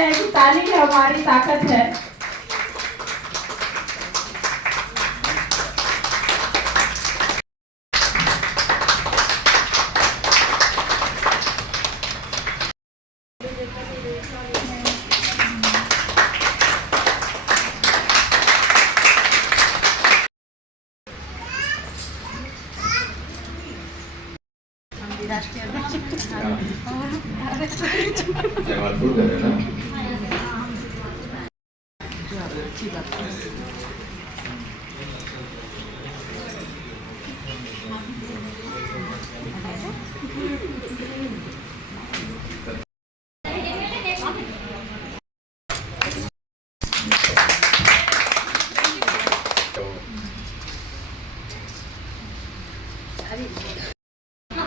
हैं कि ताली हमारी ताकत है।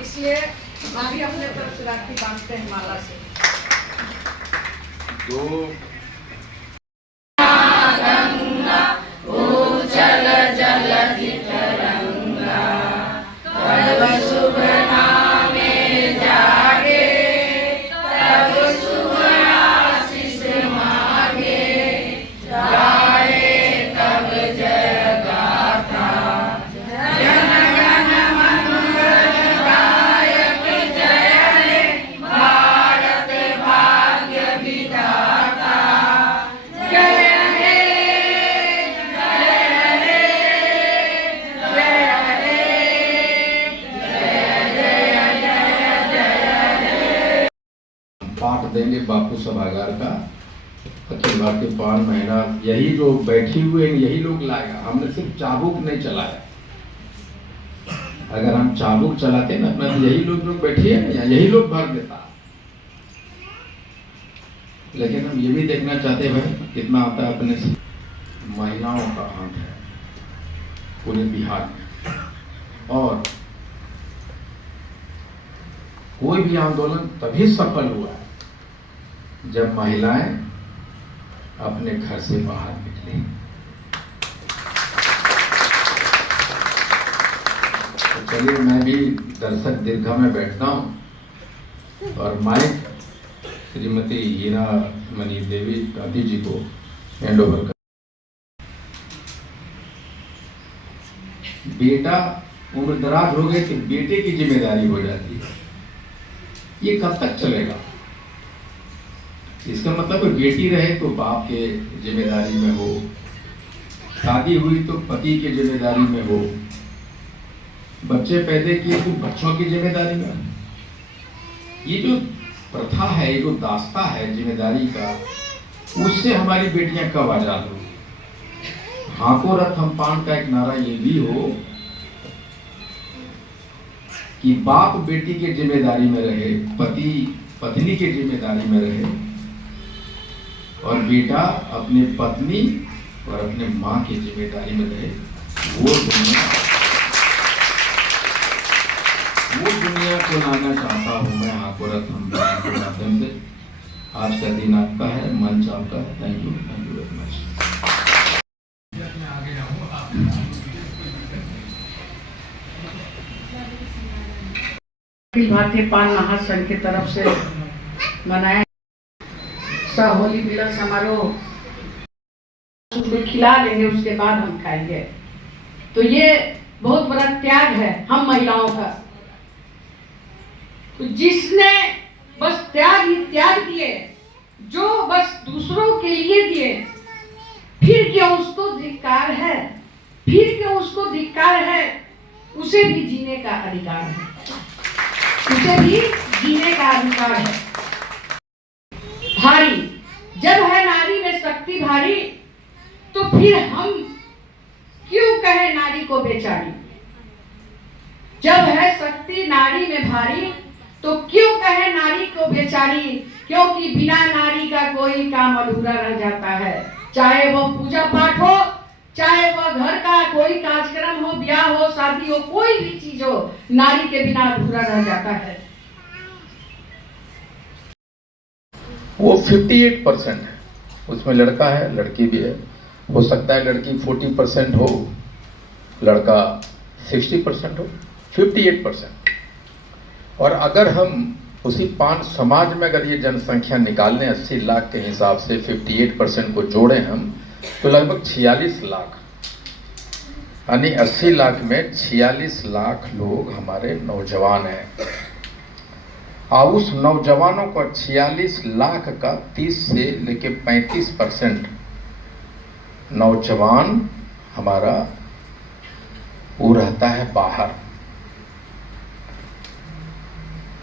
इसलिए हम भी अपने तरफ से राखी बांधते हैं माला से। दो पाठ देंगे बापू सभागार का। अखिल भारतीय पान महीना यही जो बैठी हुए हैं यही लोग लाएगा। हमने सिर्फ चाबुक नहीं चलाया। अगर हम चाबुक चलाते ना अपना तो यही लोग बैठे हैं या यही लोग भर देता। लेकिन हम ये भी देखना चाहते हैं भाई कितना आता है अपने से। महिलाओं का अंक है पूरे बिहार में, और कोई भी आंदोलन तभी सफल हुआ है जब महिलाएं अपने घर से बाहर निकली। तो चलिए मैं भी दर्शक दीर्घा में बैठता हूं और माइक श्रीमती हीरा मणि देवी गांधी जी को हैंड ओवर कर। बेटा उम्रदराज हो गए कि बेटे की जिम्मेदारी हो जाती है। ये कब तक चलेगा? इसका मतलब कोई बेटी रहे तो बाप के जिम्मेदारी में हो, शादी हुई तो पति की जिम्मेदारी में हो, बच्चे पैदा किए तो बच्चों की जिम्मेदारी में हो। ये जो प्रथा है, ये जो दास्ता है जिम्मेदारी का, उससे हमारी बेटियां कब आजाद हो। हाको रथ हम पान का एक नारा ये भी हो कि बाप बेटी के जिम्मेदारी में रहे, पति पत्नी के जिम्मेदारी में रहे, और बेटा अपने पत्नी और अपने माँ की जिम्मेदारी में रहे। वो दुनिया को लाना चाहता हूँ मैं हाकोरथ हम के माध्यम से। आज का दिन आपका है, मंच आपका है। Thank you very much. Akhil Bharatiya Paan महासंघ की तरफ से मनाया होली मिलन समारोह खिला लेंगे, उसके बाद हम खाएंगे। तो ये बहुत बड़ा त्याग है हम महिलाओं का। तो जिसने बस त्याग ही त्याग दिए, जो बस दूसरों के लिए दिए, फिर क्यों उसको धिक्कार है, फिर क्यों उसको धिक्कार है। उसे भी जीने का अधिकार है, उसे भी जीने का अधिकार है। भारी जब है नारी में शक्ति भारी, तो फिर हम क्यों कहे नारी को बेचारी। जब है शक्ति नारी में भारी, तो क्यों कहे नारी को बेचारी। क्योंकि बिना नारी का कोई काम अधूरा रह जाता है। चाहे वो पूजा पाठ हो, चाहे वह घर का कोई कार्यक्रम हो, ब्याह हो, शादी हो, कोई भी चीज हो, नारी के बिना अधूरा रह जाता है। वो 58% है, उसमें लड़का है लड़की भी है। हो सकता है लड़की 40% हो, लड़का 60% हो, 58%। और अगर हम उसी 5 समाज में अगर ये जनसंख्या निकालने 80 लाख के हिसाब से 58% को जोड़े हम, तो लगभग 46 लाख, यानी 80 लाख में 46 लाख लोग हमारे नौजवान हैं। और उस नौजवानों को 46 लाख का 30 से लेके 35% नौजवान हमारा वो रहता है बाहर।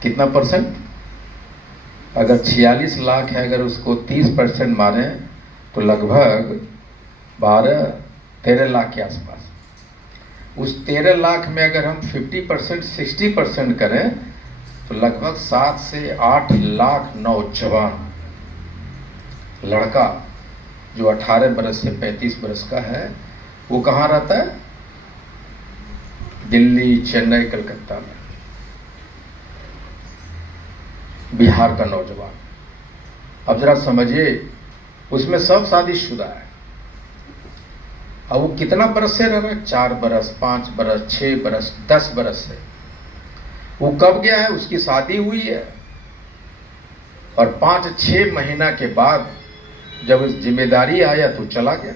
कितना परसेंट? अगर 46 लाख है, अगर उसको 30% माने तो लगभग 12-13 लाख के आसपास। उस 13 लाख में अगर हम 50% 60% करें तो लगभग 7 से 8 लाख नौजवान लड़का जो 18 बरस से 35 बरस का है, वो कहाँ रहता है? दिल्ली, चेन्नई, कलकत्ता में। बिहार का नौजवान, अब जरा समझिए, उसमें सब शादीशुदा है। अब वो कितना बरस से रह रहा है? 4 बरस, 5 बरस, 6 बरस, 10 बरस से। वो कब गया है? उसकी शादी हुई है और 5-6 महीना के बाद जब उस जिम्मेदारी आया तो चला गया।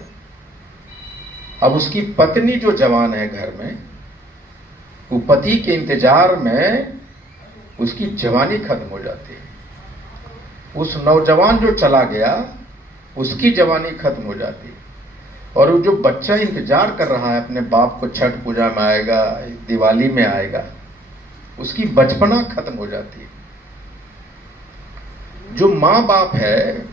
अब उसकी पत्नी जो जवान है घर में, वो पति के इंतजार में उसकी जवानी खत्म हो जाती है। उस नौजवान जो चला गया उसकी जवानी खत्म हो जाती है। और वो जो बच्चा इंतजार कर रहा है अपने बाप को, छठ पूजा में आएगा, दिवाली में आएगा, उसकी बचपना खत्म हो जाती है। जो माँ बाप है,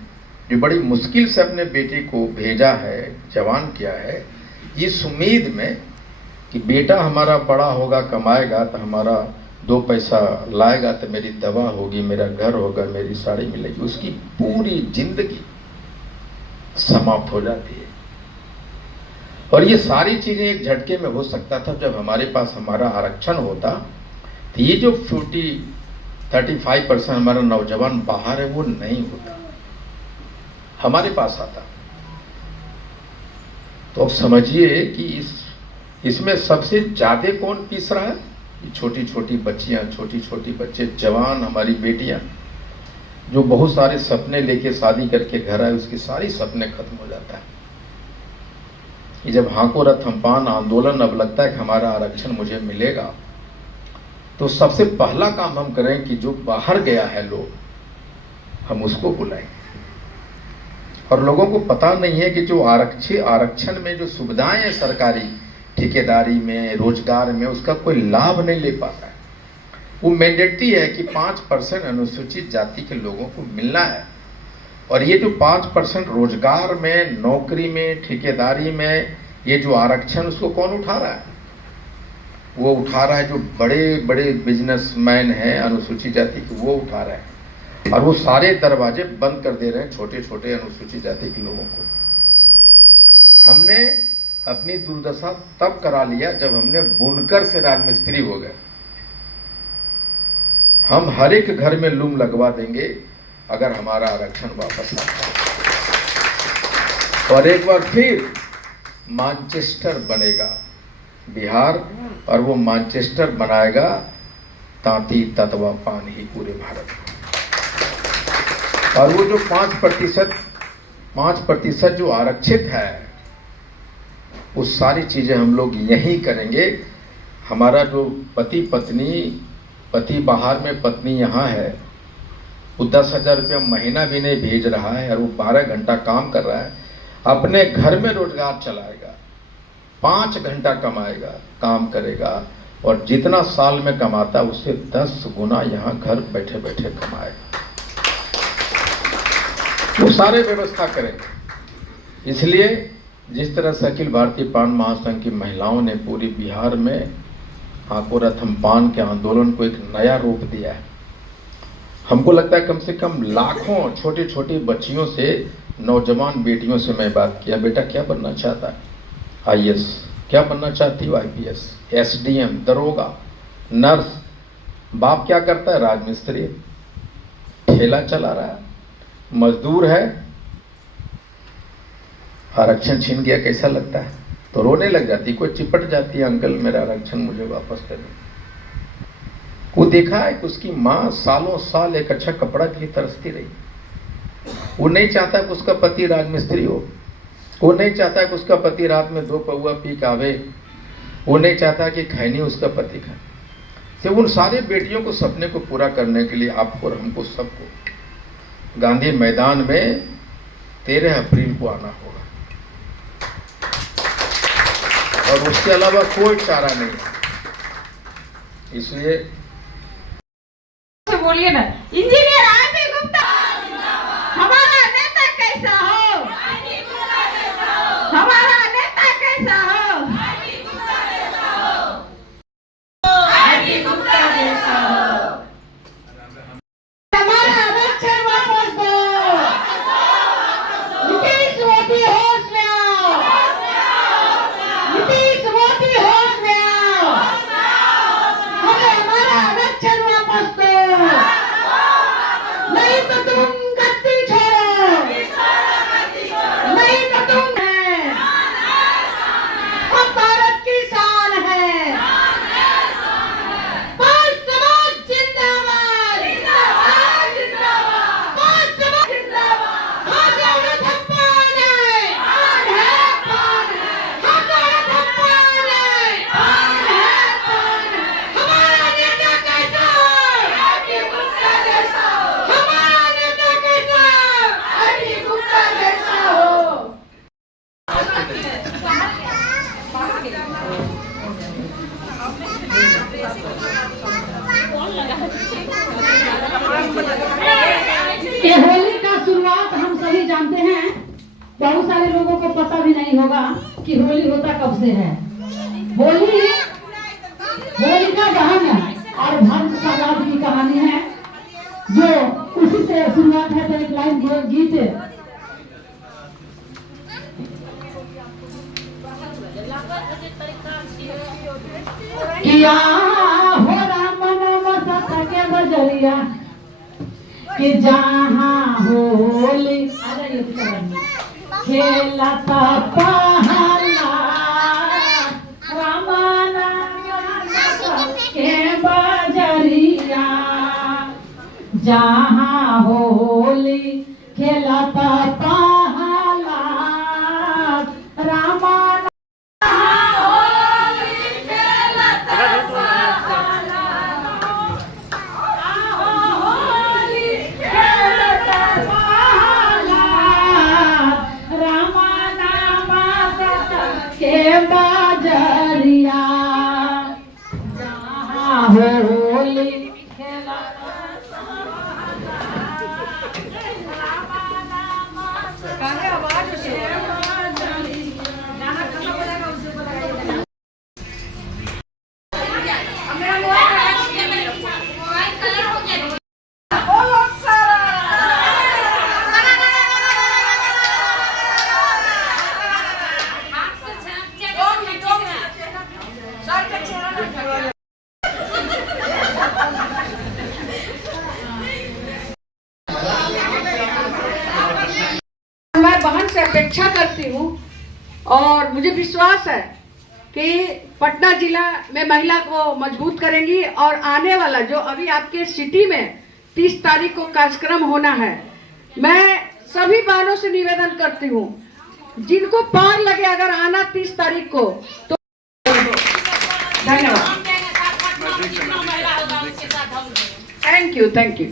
जो बड़ी मुश्किल से अपने बेटे को भेजा है, जवान किया है, इस उम्मीद में कि बेटा हमारा बड़ा होगा, कमाएगा तो हमारा 2 पैसा लाएगा तो मेरी दवा होगी, मेरा घर होगा, मेरी साड़ी मिलेगी, उसकी पूरी जिंदगी समाप्त हो जाती है। और ये सारी चीजें एक झटके में हो सकता था जब हमारे पास हमारा आरक्षण होता। तो ये जो 35% हमारा नौजवान बाहर है वो नहीं होता, हमारे पास आता। तो अब समझिए कि इसमें सबसे ज्यादा कौन पीस रहा है? छोटी छोटी बच्चियां, छोटी छोटी बच्चे, जवान हमारी बेटियां, जो बहुत सारे सपने लेके शादी करके घर आए, उसके सारी सपने खत्म हो जाता है। ये जब हाको रथमपान आंदोलन अब लगता है कि हमारा आरक्षण मुझे मिलेगा, तो सबसे पहला काम हम करें कि जो बाहर गया है लोग, हम उसको बुलाएं। और लोगों को पता नहीं है कि जो आरक्षण में जो सुविधाएं हैं सरकारी, ठेकेदारी में, रोजगार में, उसका कोई लाभ नहीं ले पाता है। वो मैंडेटरी है कि 5% अनुसूचित जाति के लोगों को मिलना है। और ये जो 5% रोजगार में, नौकरी में, ठेकेदारी में ये जो आरक्षण, उसको कौन उठा रहा है? वो उठा रहा है जो बड़े बड़े बिजनेसमैन हैं अनुसूचित जाति के, वो उठा रहे हैं। और वो सारे दरवाजे बंद कर दे रहे हैं छोटे छोटे अनुसूचित जाति के लोगों को। हमने अपनी दुर्दशा तब करा लिया जब हमने बुनकर से राजमिस्त्री हो गए। हम हर एक घर में लूम लगवा देंगे अगर हमारा आरक्षण वापस आता है। और एक बार फिर मैनचेस्टर बनेगा बिहार, और वो मैनचेस्टर बनाएगा तांती ततवा पान ही पूरे भारत में। और वो जो 5% जो आरक्षित है, वो सारी चीजें हम लोग यहीं करेंगे। हमारा जो पति बाहर में, पत्नी यहाँ है, वो 10,000 रुपया महीना भी नहीं भेज रहा है और वो 12 घंटा काम कर रहा है, अपने घर में रोजगार चलाएगा, 5 घंटा कमाएगा, काम करेगा, और जितना साल में कमाता उससे 10 गुना यहाँ घर बैठे बैठे कमाएगा। वो सारे व्यवस्था करेंगे। इसलिए जिस तरह से अखिल भारतीय पान महासंघ की महिलाओं ने पूरी बिहार में हाको रथमपान के आंदोलन को एक नया रूप दिया है, हमको लगता है कम से कम लाखों छोटी छोटी बच्चियों से, नौजवान बेटियों से मैं बात किया, बेटा क्या बनना चाहता है? IAS। क्या बनना चाहती हो? IPS, SDM, दरोगा, नर्स। बाप क्या करता है? राजमिस्त्री, ठेला चला रहा है, मजदूर है। आरक्षण छीन गया, कैसा लगता है? तो रोने लग जाती, कोई चिपट जाती है, अंकल मेरा आरक्षण मुझे वापस कर दो। वो देखा है कि उसकी माँ सालों साल एक अच्छा कपड़ा के लिए तरसती रही। वो नहीं चाहता कि उसका पति राजमिस्त्री हो, वो नहीं चाहता कि उसका पति रात में 2 पौआ पी के आवे, वो नहीं चाहता कि खैनी उसका पति खाए। तो उन सारे बेटियों को सपने को पूरा करने के लिए आपको और हमको सबको गांधी मैदान में 13 अप्रैल को आना होगा, और उसके अलावा कोई चारा नहीं है। इसलिए बोलिए ना, इंजीनियर आरपी गुप्ता हमारा नेता कैसा हो, हमारा नेता कैसा हो, हमारा आरक्षण वापस दो, नीतीश मोदी होश में आओ, नीतीश मोदी होश में आओ, हमें हमारा आरक्षण वापस दो, नहीं तो तुम गद्दी छोड़ो, नहीं तो तुम है, हम भारत की शान है, पांच समाज जिंदाबाद, पांच समाज जिंदाबाद, हम औरत हम कौन है, हम औरत हम कौन है, हमारा नेता कैसा हो, हमारा नेता कैसा हो, ये होली का शुरुआत हम सभी जानते हैं। बहुत सारे लोगों को पता भी नहीं होगा कि होली होता कब से है। होली का दहन है और भारत का राज की कहानी है, जो उसी से शुरुआत है। तो एक लाइन गीत किया हो राम नाम सत्य के बजरिया कि जहाँ होली खेलता पहला राम नाम सत्य के बजरिया, जहाँ होली खेलता पहला राम बाजरिया, जहाँ होली खेला मैं बहन से अपेक्षा करती हूँ और मुझे विश्वास है कि पटना जिला में महिला को मजबूत करेंगी, और आने वाला जो अभी आपके सिटी में 30 तारीख को कार्यक्रम होना है, मैं सभी बहनों से निवेदन करती हूँ, जिनको पार लगे अगर आना 30 तारीख को तो धन्यवाद। Thank you.